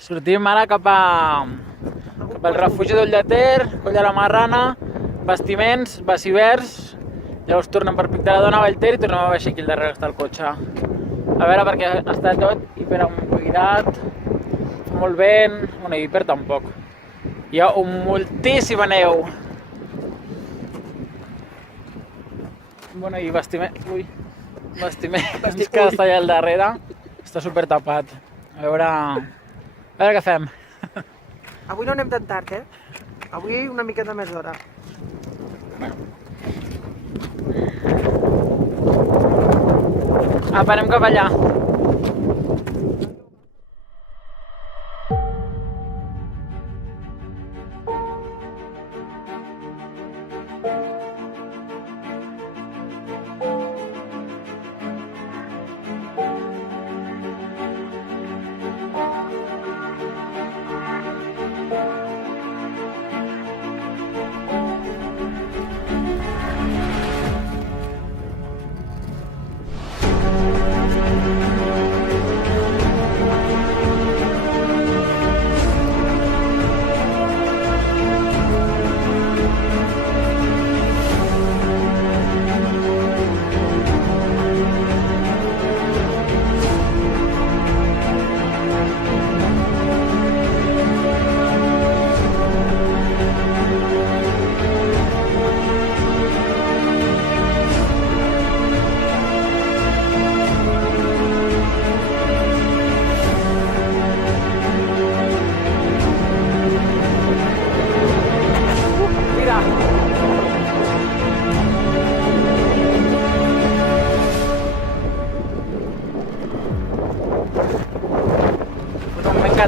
Sortim ara cap al refugi d'Ullater, Coll de la Marrana, bastiments, Bassivers, llavors tornem per Pic de la Dona, Vallter i tornem a baixar aquí al darrere està el cotxe. A veure, perquè està tot hiperemboirat, fa molt vent, bueno, hiper tampoc. Hi ha moltíssima neu. Bueno, i bastiments que està allà al darrere, està super tapat. A veure què fem. Avui no anem tan tard, Avui una miqueta més d'hora. Apa, anem cap allà.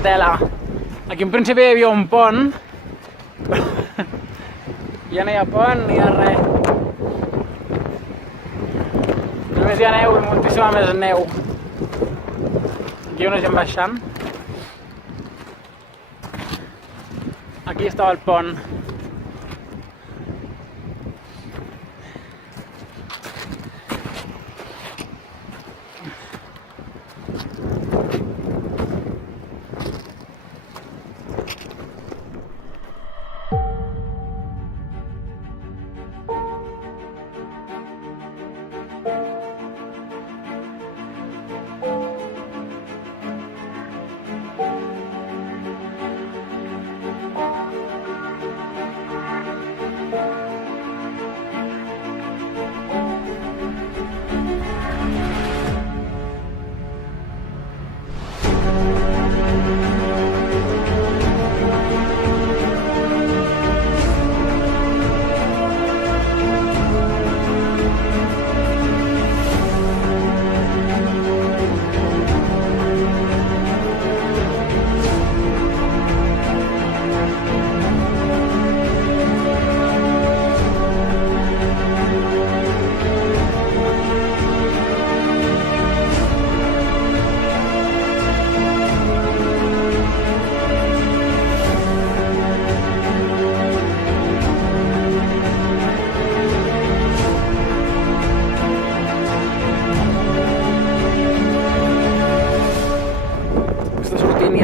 Tela. Aquí en principi hi havia un pont, però ja no hi ha pont ni hi ha res. Només hi ha neu i moltíssima més neu. Aquí hi ha una gent baixant. Aquí estava el pont.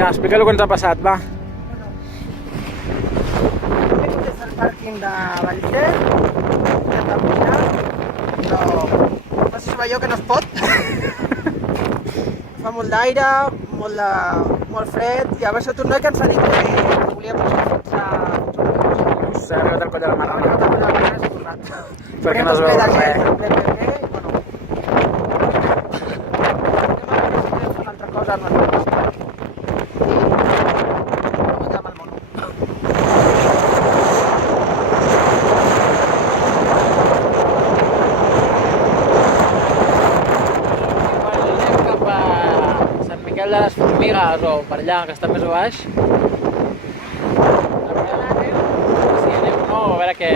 Explica-lo què ens ha passat, va. Des del pàrquing de Vallter, intentant pujar, però no sé si va allò que no es pot. Fa molt d'aire, molt fred, i a veure un noi que ens ha dit que volia pujar fins a... S'ha arribat al Coll de la Marrana. S'ha arribat al Coll de la Marrana, s'ha tornat. Perquè no es veu res. Ple, i bueno... Anem a veure si una altra cosa no es pot. De les formigues o per allà, que està més a baix. Si anem o no, a veure què...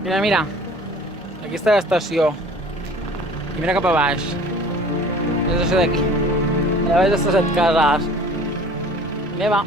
Mira, mira. Aquí està l'estació. I mira cap a baix. L'estació d'aquí. Allà veig les 7 cases. Meva.